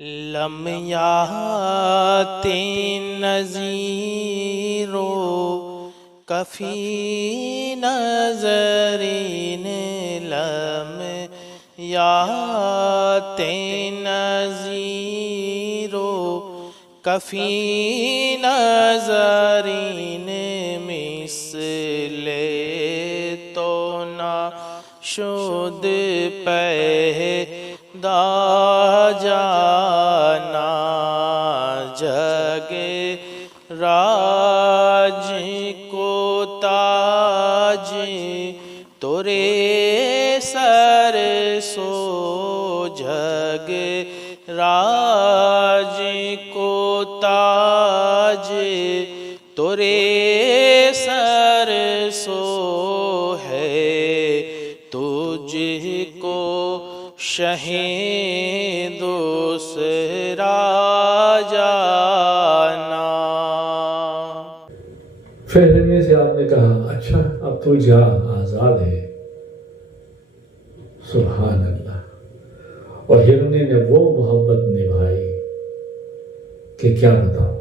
لم یاتی نذیر کفی نظرین لم یاتی نذیر کفی نظرین مثل تو نہ شد پیدا جانا جگ راج کو تاج تورے سر سو جگ راج کو تاج تورے سر سو ہے تجھ کو شہید دوسرا جانا۔ پھر ہرنے سے آپ نے کہا اچھا اب تو جا آزاد ہے۔ سبحان اللہ۔ اور ہرنے نے وہ محبت نبھائی کہ کیا بتاؤں۔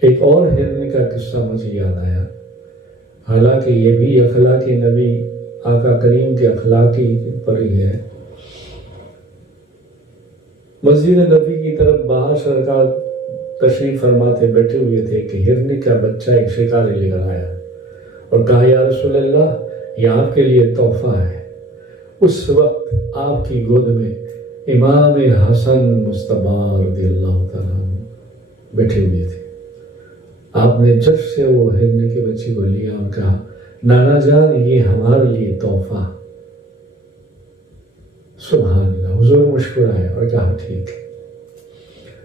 ایک اور ہرنے کا قصہ مجھے یاد آیا، حالانکہ یہ بھی اخلاقی نبی آقا کریم کے اخلاقی پر ہی ہے۔ مسجد نبی کی طرف باہر سرکار تشریف فرماتے بیٹھے ہوئے تھے کہ ہرنی کا بچہ ایک شکاری لے کر آیا اور کہا یا رسول اللہ یہ آپ کے لیے تحفہ ہے۔ اس وقت آپ کی گود میں امام حسن مصطفیٰ رضی اللہ تعالیٰ عنہ بیٹھے ہوئے تھے۔ آپ نے جب سے وہ ہرنی کے بچے کو لیا اور کہا نانا جان یہ ہمارے لیے تحفہ۔ سبحان اللہ۔ حضور مسکرائے اور کہا ٹھیک ہے۔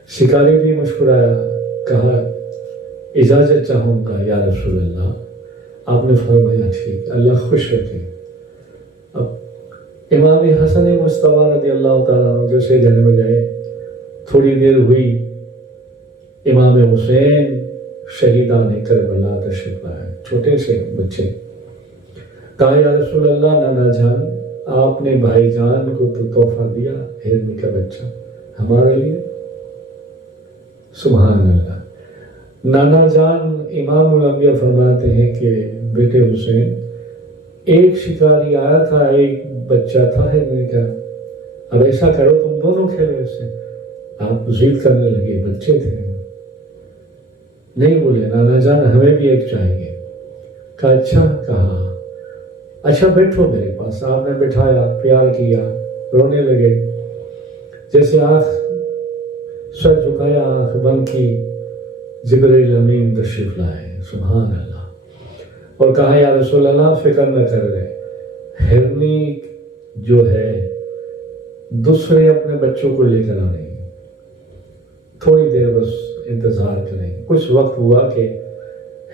شکاری بھی مسکرایا، کہا اجازت چاہوں گا یا رسول اللہ۔ آپ نے فرمایا ٹھیک، اللہ خوش رکھے۔ اب امام حسن مصطفیٰ رضی اللہ تعالیٰ عنہ جیسے گھر میں گئے، تھوڑی دیر ہوئی، امام حسین شہیدان کربلا تشریف لائے، چھوٹے سے بچے۔ کہا یا رسول اللہ نانا جان آپ نے بھائی جان کو تو تحفہ دیا ہرنی کا بچہ ہمارے لیے۔ سبحان اللہ۔ نانا جان امام الانبیاء فرماتے ہیں کہ بیٹے حسین ایک شکاری آیا تھا، ایک بچہ تھا ہرنی کا، اب ایسا کرو تم دونوں کھیلو اس سے۔ آپ ضد کرنے لگے، بچے تھے، نہیں بولے نانا جان ہمیں بھی ایک چاہیے۔ کہا اچھا، کہا اچھا بیٹھو میرے پاس۔ آپ نے بٹھایا، پیار کیا، رونے لگے، جیسے آنکھ سر جھکایا، آنکھ بند کی، جبرائیل امین تشریف لائے۔ سبحان اللہ۔ اور کہا یا رسول اللہ فکر نہ کر رہے، ہرنی جو ہے دوسرے اپنے بچوں کو لے کر آنے، تھوڑی دیر بس انتظار کریں۔ کچھ وقت ہوا کہ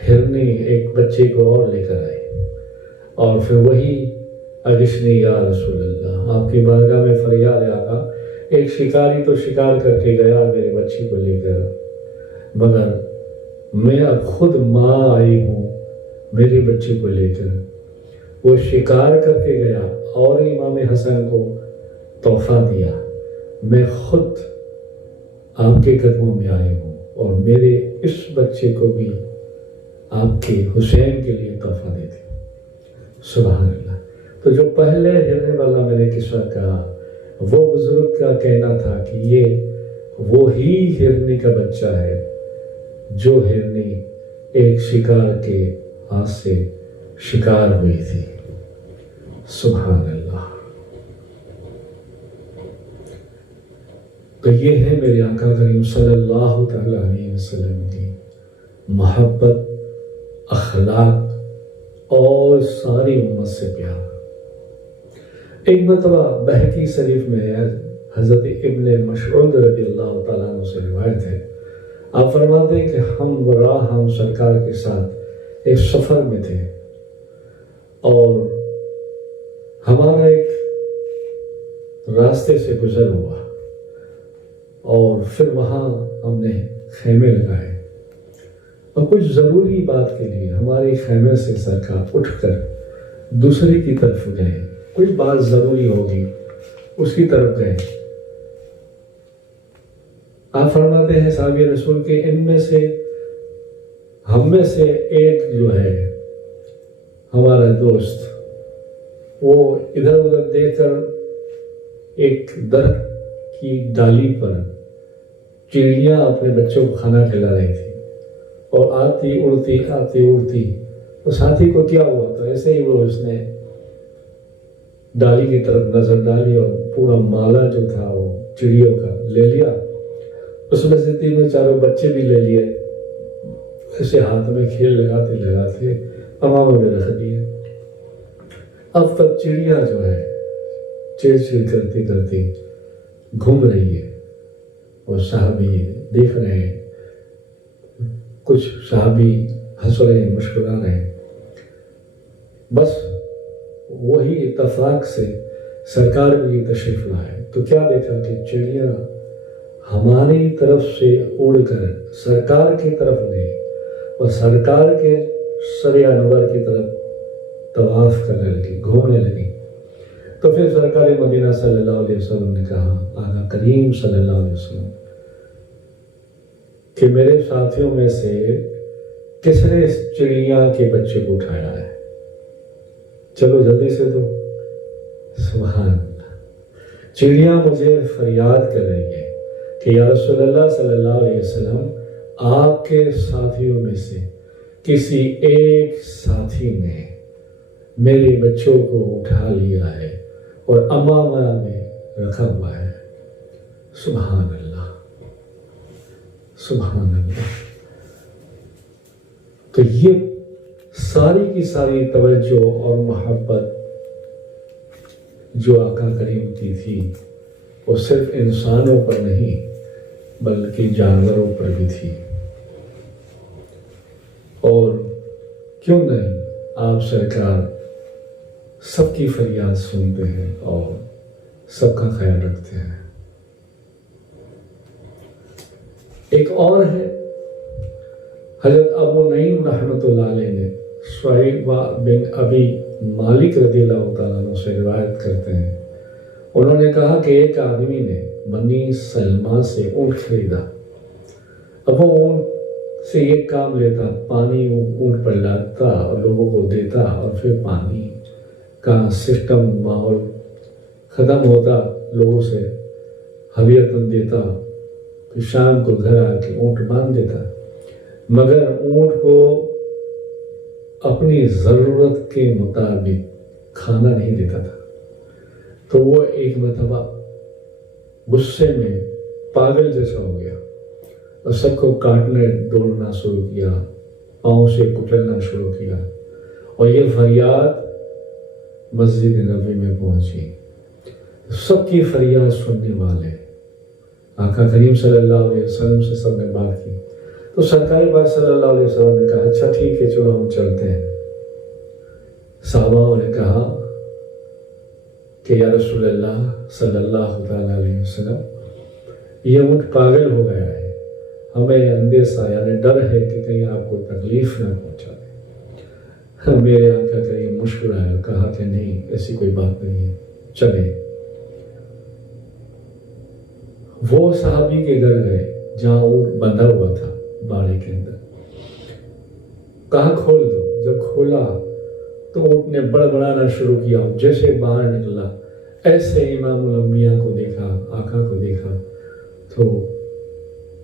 ہرنی ایک بچے کو اور لے کر آئی، اور پھر وہی اغثنی یا رسول اللہ، آپ کی بارگاہ میں فریاد آقا ایک شکاری تو شکار کر کے گیا میرے بچی کو لے کر، مگر میں اب خود ماں آئی ہوں میرے بچے کو لے کر۔ وہ شکار کر کے گیا اور امام حسن کو تحفہ دیا، میں خود آپ کے قدموں میں آئی ہوں اور میرے اس بچے کو بھی آپ کے حسین کے لیے تحفہ دیتی ہوں۔ سبحان اللہ۔ تو جو پہلے ہرنے والا میں نے قصہ کہا، وہ بزرگ کا کہنا تھا کہ یہ وہی ہرنی کا بچہ ہے جو ہرنی ایک شکار کے ہاتھ سے شکار ہوئی تھی۔ سبحان اللہ۔ تو یہ ہے میرے آقا کریم صلی اللہ تعالیٰ علیہ وسلم کی محبت، اخلاق اور ساری امت سے پیار۔ ایک مرتبہ بہقی شریف میں حضرت ابن مسعود رضی اللہ تعالیٰ عنہ سے روایت ہے، آپ فرماتے ہیں کہ ہم سرکار کے ساتھ ایک سفر میں تھے اور ہمارا ایک راستے سے گزر ہوا اور پھر وہاں ہم نے خیمے لگائے، اور کچھ ضروری بات کے لیے ہمارے خیمے سے سرکار اٹھ کر دوسرے کی طرف گئے، کوئی بات ضروری ہوگی اس کی طرف گئے، آپ فرماتے ہیں صحابی رسول کے ان میں سے ہم میں سے ایک جو ہے ہمارا دوست وہ ادھر ادھر دیکھ کر ایک درخت کی ڈالی پر چڑیاں اپنے بچوں کو کھانا کھلا رہی تھی اور آتی اڑتی تو ساتھی کو کیا ہوا تو ایسے ہی وہ اس نے ڈالی کی طرف نظر ڈالی اور پورا مالا جو تھا وہ چڑیوں کا لے لیا، اس میں سے تینوں چاروں بچے بھی لے لیے، ایسے ہاتھ میں کھیل لگاتے اماموں میں رکھ دیے۔ اب تک چڑیا جو ہے چڑ کرتی گھوم رہی ہے اور صحابی دیکھ رہے ہیں، کچھ صحابی ہنس رہے ہیں، مسکرا رہے ہیں۔ بس وہی اتفاق سے سرکار بھی تشریف لائے تو کیا دیکھا کہ چڑیا ہماری طرف سے اڑ کر سرکار کی طرف گئی اور سرکار کے سر انور کی طرف طواف کرنے لگی، گھومنے لگی۔ تو پھر سرکار مدینہ صلی اللہ علیہ وسلم نے کہا، آقا کریم صلی اللہ علیہ وسلم، کہ میرے ساتھیوں میں سے کس نے اس چڑیا کے بچے کو اٹھایا ہے؟ چلو جلدی سے دو۔ سبحان اللہ، چڑیا مجھے فریاد کر رہی ہے کہ یا رسول اللہ صلی اللہ علیہ وسلم، آپ کے ساتھیوں میں سے کسی ایک ساتھی نے میرے بچوں کو اٹھا لیا ہے اور امامہ میں رکھا ہوا ہے۔ سبحان اللہ، سبحان اللہ۔ تو یہ ساری کی ساری توجہ اور محبت جو آقا کریم کی تھی وہ صرف انسانوں پر نہیں بلکہ جانوروں پر بھی تھی۔ اور کیوں نہیں آپ سرکار سب کی فریاد سنتے ہیں اور سب کا خیال رکھتے ہیں۔ ایک اور ہے، حضرت ابو نعیم رحمۃ اللہ علیہ نے سہیل بن ابی مالک رضی اللہ تعالیٰ عنہ سے روایت کرتے ہیں، انہوں نے کہا کہ ایک آدمی نے بنی سلمہ سے اونٹ خریدا۔ اب وہ اونٹ سے یہ کام لیتا، پانی اونٹ پر لاتا اور لوگوں کو دیتا، اور پھر پانی کا سسٹم ماحول ختم ہوتا، لوگوں سے ہدیت دیتا، پھر شام کو گھر آ کے اونٹ باندھ دیتا، مگر اونٹ کو اپنی ضرورت کے مطابق کھانا نہیں دیتا تھا۔ تو وہ ایک مرتبہ غصے میں پاگل جیسا ہو گیا اور سب کو کاٹنے دوڑنا شروع کیا، پاؤں سے کچلنا شروع کیا، اور یہ فریاد مسجد نبوی میں پہنچی۔ سب کی فریاد سننے والے آقا کریم صلی اللہ علیہ وسلم سے سب نے بات کی تو سرکار پاک صلی اللہ علیہ وسلم نے کہا، اچھا ٹھیک ہے، چلو ہم چلتے ہیں۔ صحابہ نے کہا کہ یا رسول اللہ صلی اللہ تعالیٰ علیہ وسلم، یہ اونٹ پاگل ہو گیا ہے، ہمیں اندیشہ یعنی ڈر ہے کہ کہیں آپ کو تکلیف نہ پہنچا دے۔ میرے آقا کریم مسکرائے اور کہا کہ نہیں، ایسی کوئی بات نہیں ہے، چلے۔ وہ صحابی کے گھر گئے جہاں اونٹ بندھا ہوا تھا باڑے کے اندر، کہا کھول دو۔ جب کھولا تو اونٹ نے بڑبڑانا شروع کیا، جیسے باہر نکلا ایسے امام الانبیاء کو دیکھا، آقا کو دیکھا۔ تو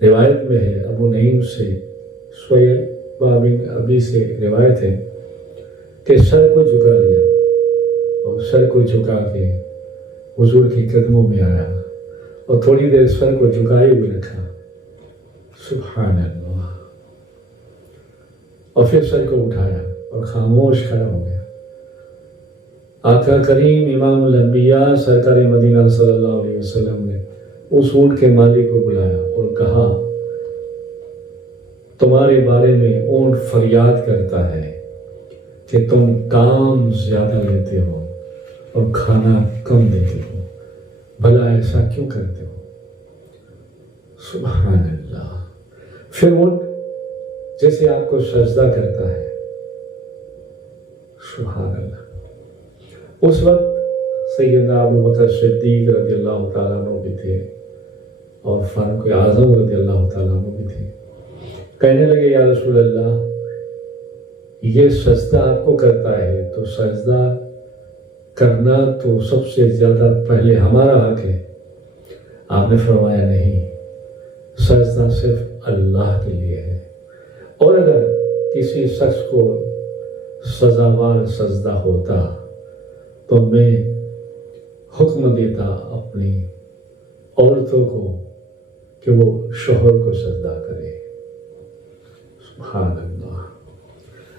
روایت میں ہے، ابو نعیم سے سہیل بن ابی سے روایت ہے کہ سر کو جھکا لیا اور سر کو جھکا کے حضور کے قدموں میں آیا اور تھوڑی دیر سر کو جھکائے ہوئے رکھا۔ سبحان اللہ۔ اور پھر سر کو اٹھایا اور خاموش کھڑا ہو گیا۔ آقا کریم امام الانبیاء سرکار مدینہ صلی اللہ علیہ وسلم نے اس اونٹ کے مالک کو بلایا اور کہا، تمہارے بارے میں اونٹ فریاد کرتا ہے کہ تم کام زیادہ لیتے ہو اور کھانا کم دیتے ہو، بھلا ایسا کیوں کرتے ہو؟ سبحان اللہ۔ پھر اونٹ جیسے آپ کو سجدہ کرتا ہے، سبحان اللہ۔ اس وقت سیدنا ابو بکر صدیق رضی اللہ تعالیٰ عنہ بھی تھے اور فاروق اعظم رضی اللہ تعالیٰ عنہ بھی تھے. کہنے لگے یا رسول اللہ یہ سجدہ آپ کو کرتا ہے تو سجدہ کرنا تو سب سے زیادہ پہلے ہمارا حق ہے. آپ نے فرمایا نہیں، سجدہ صرف اللہ کے لیے ہے، اور اگر کسی شخص کو سزاوار سجدہ ہوتا تو میں حکم دیتا اپنی عورتوں کو کہ وہ شوہر کو سجدہ کرے. سبحان اللہ.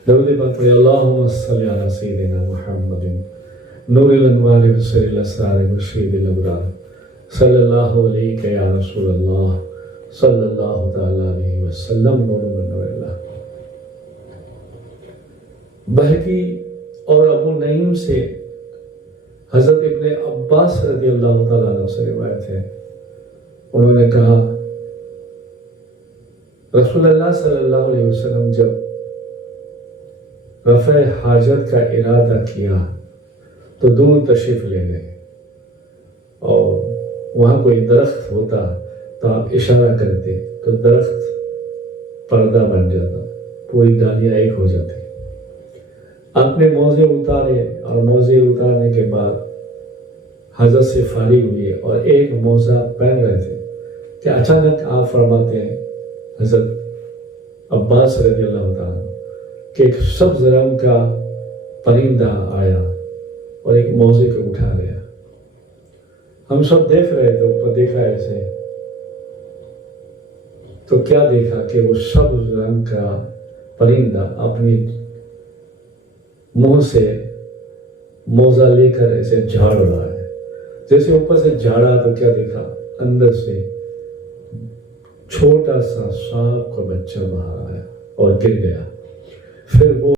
درود پاک پڑھیں. اللہم صلی علی سیدنا محمد نور الانوار بصر الاسرار مرشد الابرار صلی اللہ علیہ یا رسول اللہ صلی اللہ تعالی علیہ وسلم. نور من نور اللہ. بہقی اور ابو نعیم سے حضرت ابن عباس رضی اللہ تعالیٰ عنہ سے روایت ہے، انہوں نے کہا رسول اللہ صلی اللہ علیہ وسلم جب رفع حاجت کا ارادہ کیا تو دور تشریف لے گئے، اور وہاں کوئی درخت ہوتا تو آپ اشارہ کرتے تو درخت پردہ بن جاتا، پوری ڈالیاں ایک ہو جاتی. آپ نے موزے اتارے اور موزے اتارنے کے بعد حضرت سے فارغ ہوئے اور ایک موزہ پہن رہے تھے کہ اچانک آپ فرماتے ہیں حضرت عباس رضی اللہ تعالیٰ کہ ایک سبز رنگ کا پرندہ آیا اور ایک موزے کو اٹھا گیا. ہم سب دیکھ رہے تھے، اوپر دیکھا ایسے تو کیا دیکھا کہ وہ سبز رنگ کا پرندہ اپنی منہ سے موزہ لے کر ایسے جھاڑ رہا ہے. جیسے اوپر سے جھاڑا تو کیا دیکھا، اندر سے چھوٹا سا سانپ کا بچہ باہر آیا اور گر گیا. پھر وہ